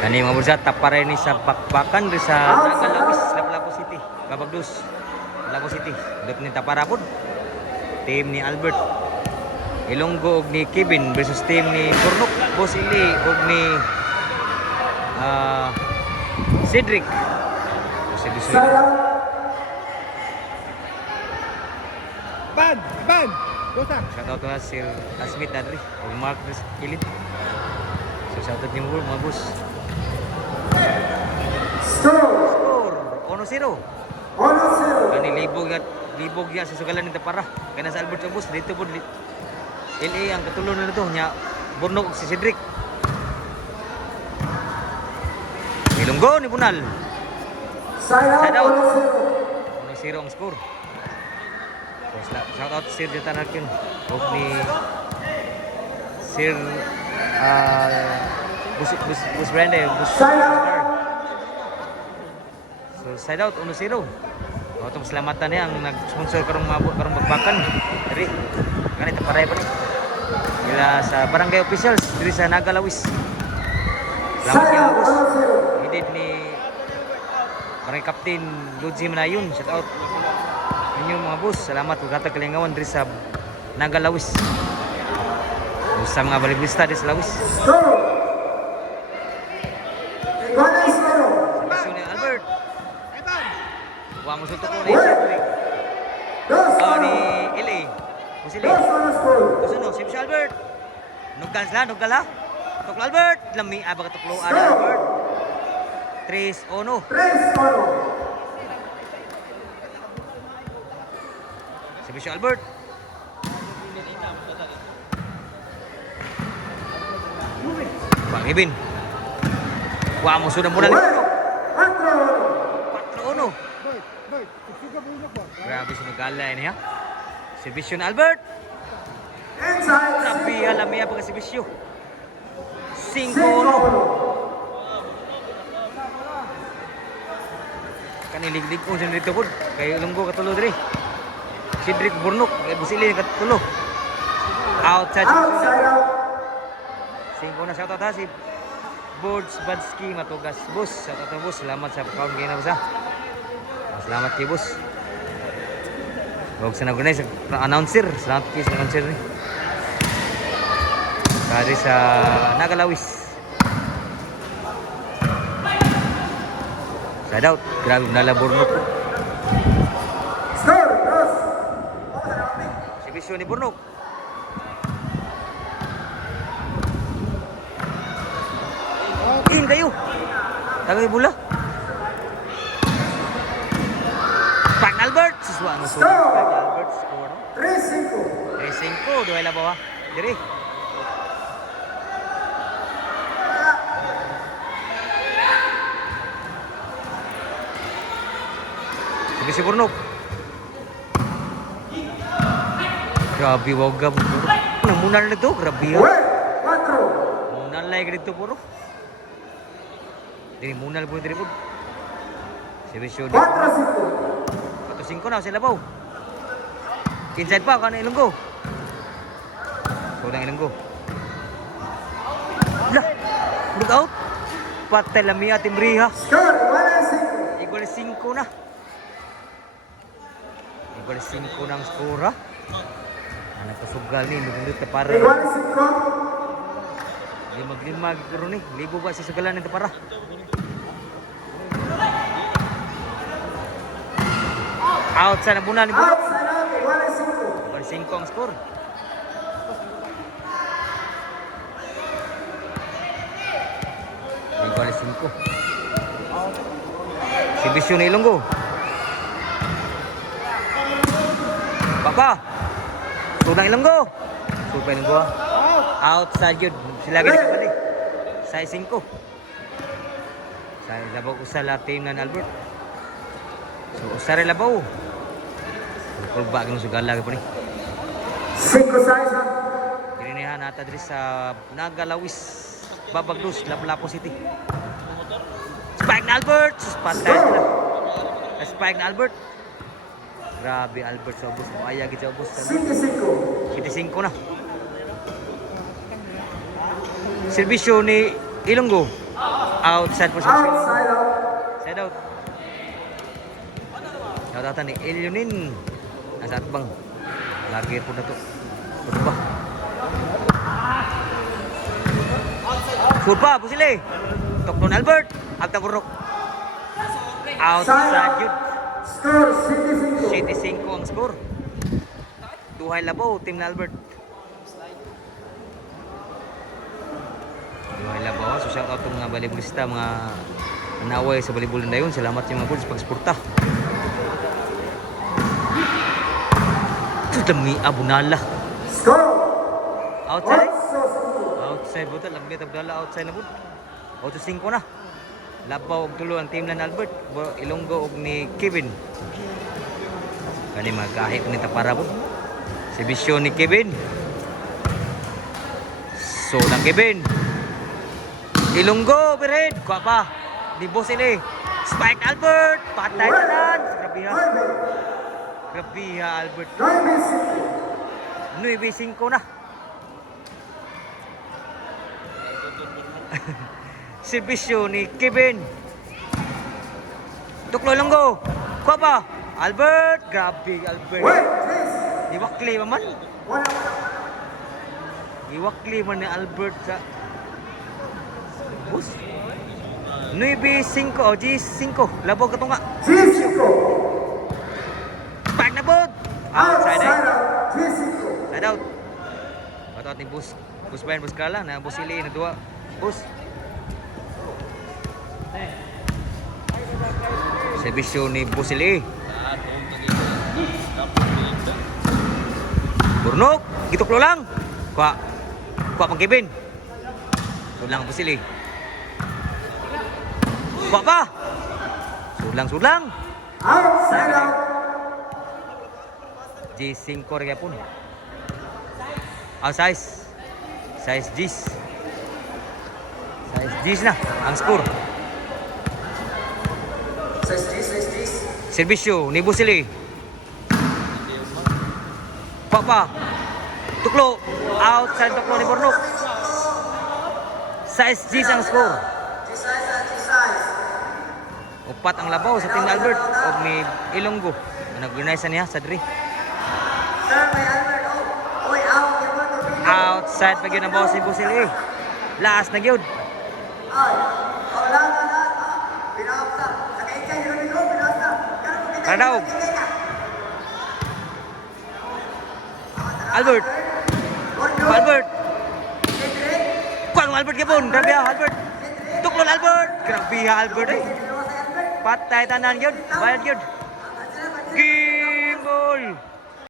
Kani mga bulsa tapare ni sa bakbakan ri sa Nagalawis, Lapu-Lapu City, Kabagdos, Lapu City. Dot ni taparapod. Team ni Albert Ilonggo ug ni Kevin versus team ni Burnok, Boss Ili ug ni Cedric. Ban. Dosa. Shoutout na Sir Asmit Adri ug Mark Kilid. So shoutout niyo mga boss. Score 1-0. Kani libog ya sa sugalan ni Tapara. Kana sa Albert Obos dito pod LA ang katulon na nito nya Burnok ug si Cedric. Ilonggo ni Bunal. Side out. 1-0 ang score. So, shout out Sir Jota Narkin ug ni Sir Bus Brande Bus. So side out 1-0. Atong salamatan niya ang nag-sponsor karong mabot karong bagbakan. Diri kanit paray pa ni. Ila sa barangay officials diri sa Nagalawis. Salamat kay Bus. Edit ni Barangay Captain Luigi Manayon. Shout out ninyo mga boss. Salamat ug hatag kalingawan diri sa Nagalawis. Sa mga baliblista diri sa Lawis. Sa ni Albert. Wa mo sutok ni Cedric. Ni Eli. Musili. Kusuno si Albert. Nugdala. Tuklo Albert. Lami aba ka tuklo Albert. 3-1. Si Albert. Bang Ibin. Wa mo sudah muna nito. 4-1. Grabe sinugala ini ha. Servisyo na Albert. Grabe halami pa ka servisyo. 5-1. Kaniliglig ko sa dito po. Kay Ilonggo katulo diri. Cedric Burnok kay Busili katulo. Outside. 5 na shoutout ha si Boards Badsky Matugas. Boss, shoutout boss. Salamat sa pagkaon kayo na boss ha. Salamat kay boss. Huwag sa nagunay sa announcer. Salamat kayo sa announcer ni. Kari sa Nagalawis. Side out. Grabe nala Burnok po. Servisyo ni Burnok. In kayo. Tagay bola. Pang Albert. Siswa ang sulit. Pang Albert. Score. 3-5. Duhay la bawa. Diri. Sige si Burnok. Grabe wag Burnok. Namunan na ito. Grabe ha. Munal lang dito puro. Diri munal po diri po. Servisyo 4-5 na sila baw. Inside pa kana Ilonggo. Sudang Ilonggo. Lah. Look out. Patay lamia timbriha. Igual 5 na. Igual 5 ng score ha. Ana kasugal ni lugundot ta para. Lima guro ni. Libo ba si sugalan nito para? Outside na bunal ni Burnok. 5 ang score. Igual 5. Servisyo ni Ilonggo. Papa. Sudang Ilonggo. Supay Ilonggo. Outside yun. Sila ganit pa rin. Size 5. Sa labaw usala team ng Albert. So usara labaw. Kulba ng sugala po ni. 5-6. Kininihan nata diri sa Nagalawis, Babagdos, Lapu-Lapu City. Spike na Albert. Patay sila. Spike na Albert. Grabe Albert sa obos. Maaya gid sa obos. 7-5 na. Servisyo ni Ilonggo. Outside po sa side out. Nautatan ni Elionin. Nasa atbang. Lagi po na to. Ito ba? Shoot pa, pusili. Tokton Albert. Agta burok. Outside yun. Score City 5 ang score. Duhay Labaw, team na Albert. Duhay Labaw. So shout out to mga volleyballista, mga nanaway sa volleyball na yun. Salamat yung mga bulls pagsporta. Ito dami Abunala. Score. Outside. Outside po ito. Lambi Abunala outside na po. 8-5 na. Labaw og tulo ang team na Albert. Ilonggo og ni Kevin. Kani magkahit ni Tapara po. Si Bisyo ni Kevin. So lang Kevin. Ilonggo Bered. Kuha pa. Di Bosile. Spike Albert. Patay na lang. Grabe ha. Grabe ha Albert. 9-5 na. Si Bisyo ni Kevin. Tuklo lang go. Kuha pa. Albert. Grabe Albert. Iwakli man. Iwakli man ni Albert sa bus. 9-5 o G5. Labaw ka to nga. Spike na po. Outside out. Side out. Patot ni bus. Bus ba yun? Bus ka lang. Na bus ili na dua. Bus. Servisyo ni Busili. Burnok, gituklo lang. Kuha pang Kevin. Sudlang Busili. Kuha pa. Sudlang. Outside out. G5 rin po. Size G's. Size G's na ang score. Servisyo ni Busili. Papa. Tuklo. Outside tuklo ni Burnok. Size G ang score. Upat ang labaw sa team Albert o ni Ilonggo. Nag-organize niya sa diri. Outside pag yun ang bawa si Busili. Last na yun. Karadaog. Albert. Kuan Albert gapon. Grabe ha Albert. Tuklon Albert. Grabe ha Albert eh. Patay tanan yun. Bayad yun.